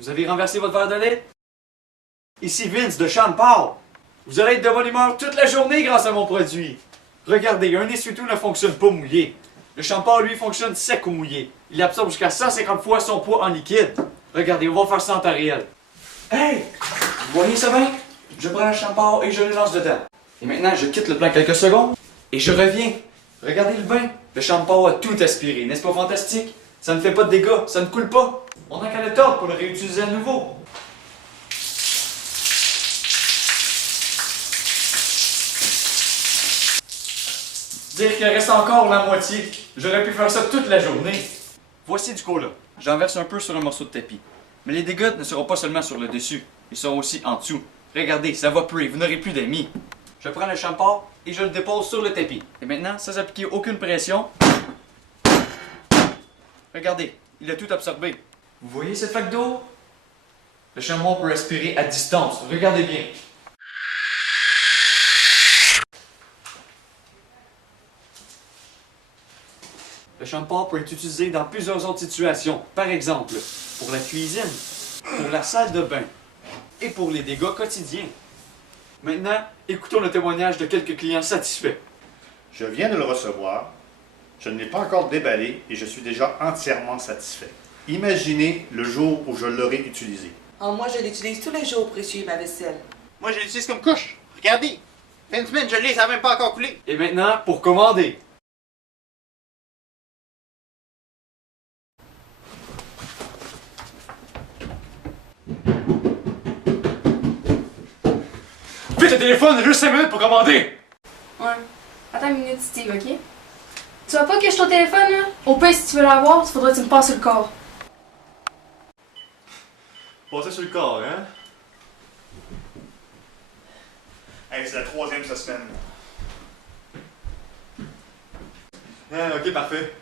Vous avez renversé votre verre de lait? Ici Vince de Champagne. Vous allez être de bonne humeur toute la journée grâce à mon produit. Regardez, un essuie-tout ne fonctionne pas mouillé. Le Champagne, lui, fonctionne sec ou mouillé. Il absorbe jusqu'à 150 fois son poids en liquide. Regardez, on va faire ça en temps réel. Hey! Vous voyez ça bien? Je prends le Champagne et je le lance dedans. Et maintenant, je quitte le plan quelques secondes et je reviens. Regardez le bain. Le Champagne a tout aspiré. N'est-ce pas fantastique? Ça ne fait pas de dégâts, ça ne coule pas. On n'a qu'à le tordre pour le réutiliser à nouveau. Dire qu'il reste encore la moitié. J'aurais pu faire ça toute la journée. Voici du cola. J'en verse un peu sur un morceau de tapis. Mais les dégâts ne seront pas seulement sur le dessus, ils seront aussi en dessous. Regardez, ça va puer, vous n'aurez plus d'amis. Je prends le Champagne et je le dépose sur le tapis. Et maintenant, sans appliquer aucune pression, regardez, il a tout absorbé. Vous voyez cette flaque d'eau? Le Champagne peut respirer à distance. Regardez bien. Le Champagne peut être utilisé dans plusieurs autres situations. Par exemple, pour la cuisine, pour la salle de bain et pour les dégâts quotidiens. Maintenant, écoutons le témoignage de quelques clients satisfaits. Je viens de le recevoir. Je ne l'ai pas encore déballé et je suis déjà entièrement satisfait. Imaginez le jour où je l'aurai utilisé. Oh, moi, je l'utilise tous les jours pour essuyer ma vaisselle. Moi, je l'utilise comme couche. Regardez. Fin de semaine, je l'ai, ça n'a même pas encore coulé. Et maintenant, pour commander. Vite le téléphone, juste 5 minutes pour commander! Ouais. Attends une minute, Steve, ok? Tu vois pas que je suis au téléphone, là? Au pire, si tu veux l'avoir, il faudrait que tu me passes sur le corps. Passer sur le corps, hein? Hey, c'est la 3e cette semaine. Ah, ok, parfait.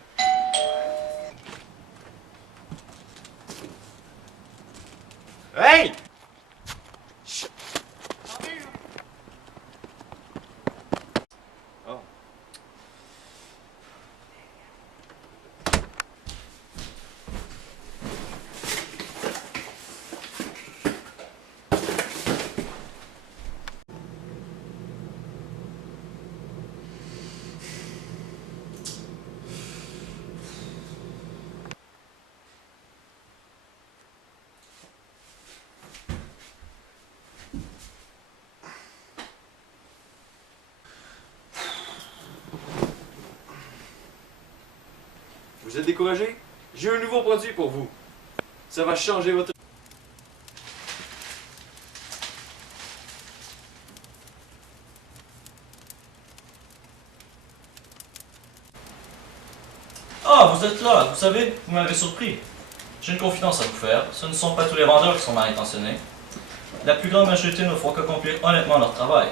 Hey! Oh. Vous êtes découragé? J'ai un nouveau produit pour vous. Ça va changer votre... Ah, vous êtes là, vous savez, vous m'avez surpris. J'ai une confidence à vous faire, ce ne sont pas tous les vendeurs qui sont mal intentionnés. La plus grande majorité ne font qu'accomplir honnêtement leur travail.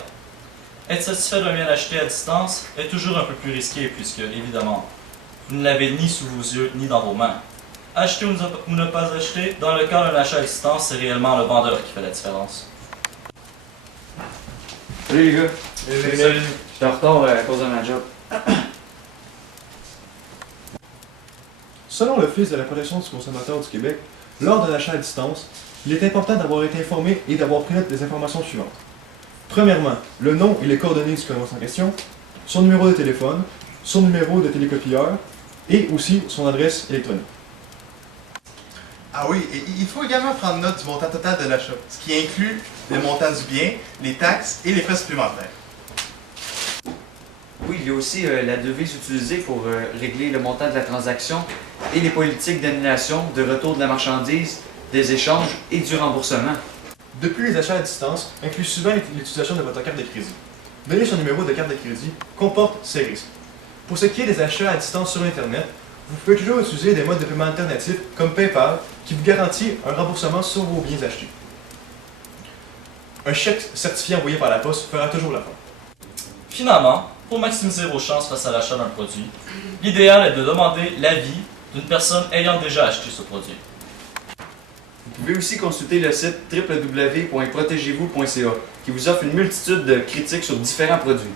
Être satisfait d'un bien acheté à distance est toujours un peu plus risqué puisque, évidemment, vous ne l'avez ni sous vos yeux ni dans vos mains. Acheter ou ne pas acheter, dans le cas d'un achat à distance, c'est réellement le vendeur qui fait la différence. Salut les gars. Salut. J'étais en retard à cause de ma job. Selon l'Office de la protection du consommateur du Québec, lors de l'achat à distance, il est important d'avoir été informé et d'avoir pris note des informations suivantes. Premièrement, le nom et les coordonnées du commerce en question, son numéro de téléphone, son numéro de télécopieur et aussi son adresse électronique. Ah oui, et il faut également prendre note du montant total de l'achat, ce qui inclut le montant du bien, les taxes et les frais supplémentaires. Oui, il y a aussi la devise utilisée pour régler le montant de la transaction et les politiques d'annulation, de retour de la marchandise, des échanges et du remboursement. De plus, les achats à distance incluent souvent l'utilisation de votre carte de crédit. Donner son numéro de carte de crédit comporte ces risques. Pour ce qui est des achats à distance sur Internet, vous pouvez toujours utiliser des modes de paiement alternatifs comme PayPal qui vous garantit un remboursement sur vos biens achetés. Un chèque certifié envoyé par la poste fera toujours l'affaire. Finalement, pour maximiser vos chances face à l'achat d'un produit, l'idéal est de demander l'avis d'une personne ayant déjà acheté ce produit. Vous pouvez aussi consulter le site www.protégez-vous.ca qui vous offre une multitude de critiques sur différents produits.